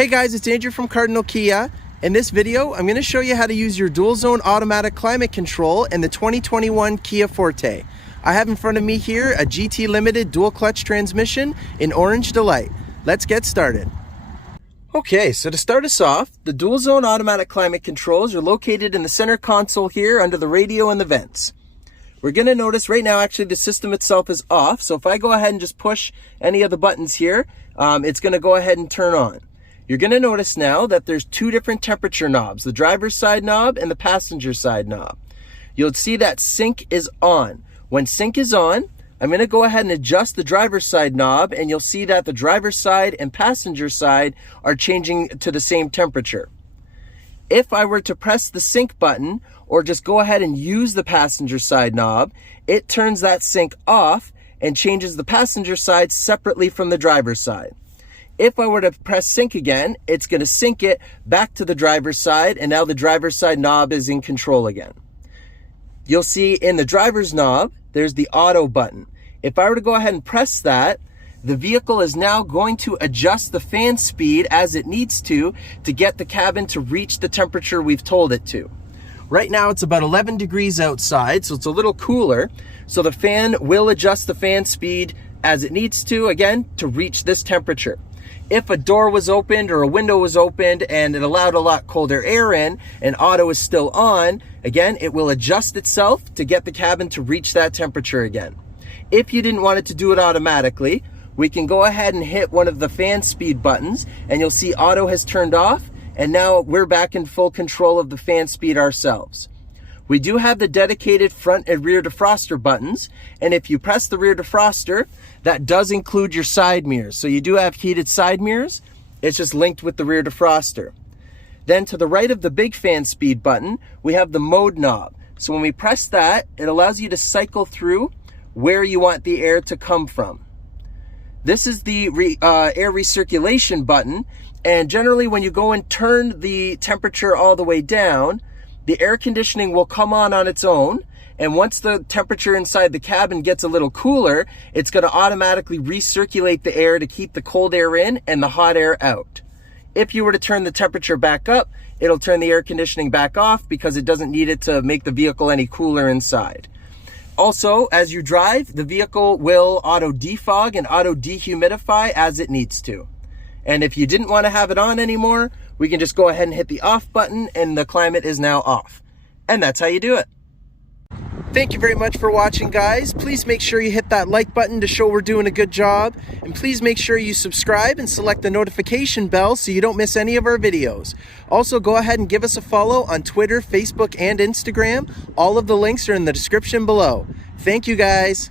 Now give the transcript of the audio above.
Hey guys, it's Andrew from Cardinal Kia. In this video, I'm going to show you how to use your dual zone automatic climate control in the 2021 Kia Forte. I have in front of me here a GT Limited dual clutch transmission in Orange Delight. Let's get started. Okay, so to start us off, the dual zone automatic climate controls are located in the center console here under the radio and the vents. We're going to notice right now actually the system itself is off, so if I go ahead and just push any of the buttons here, it's going to go ahead and turn on. You're going to notice now that there's two different temperature knobs, the driver's side knob and the passenger side knob. You'll see that sync is on. When sync is on, I'm going to go ahead and adjust the driver's side knob, and you'll see that the driver's side and passenger side are changing to the same temperature. If I were to press the sync button or just go ahead and use the passenger side knob, it turns that sync off and changes the passenger side separately from the driver's side. If I were to press sync again, it's going to sync it back to the driver's side, and now the driver's side knob is in control again. You'll see in the driver's knob, there's the auto button. If I were to go ahead and press that, the vehicle is now going to adjust the fan speed as it needs to get the cabin to reach the temperature we've told it to. Right now it's about 11 degrees outside, so it's a little cooler. So the fan will adjust the fan speed as it needs to, again, to reach this temperature. If a door was opened or a window was opened and it allowed a lot colder air in and auto is still on, again, it will adjust itself to get the cabin to reach that temperature again. If you didn't want it to do it automatically, we can go ahead and hit one of the fan speed buttons and you'll see auto has turned off, and now we're back in full control of the fan speed ourselves. We do have the dedicated front and rear defroster buttons, and if you press the rear defroster, that does include your side mirrors. So you do have heated side mirrors. It's just linked with the rear defroster. Then to the right of the big fan speed button, we have the mode knob. So when we press that, it allows you to cycle through where you want the air to come from. This is the air recirculation button, and generally when you go and turn the temperature all the way down, the air conditioning will come on its own, and once the temperature inside the cabin gets a little cooler, it's going to automatically recirculate the air to keep the cold air in and the hot air out. If you were to turn the temperature back up, it'll turn the air conditioning back off because it doesn't need it to make the vehicle any cooler inside. Also, as you drive, the vehicle will auto defog and auto dehumidify as it needs to. And if you didn't want to have it on anymore, we can just go ahead and hit the off button and the climate is now off. And that's how you do it. Thank you very much for watching, guys. Please make sure you hit that like button to show we're doing a good job. And please make sure you subscribe and select the notification bell so you don't miss any of our videos. Also, go ahead and give us a follow on Twitter, Facebook, and Instagram. All of the links are in the description below. Thank you, guys.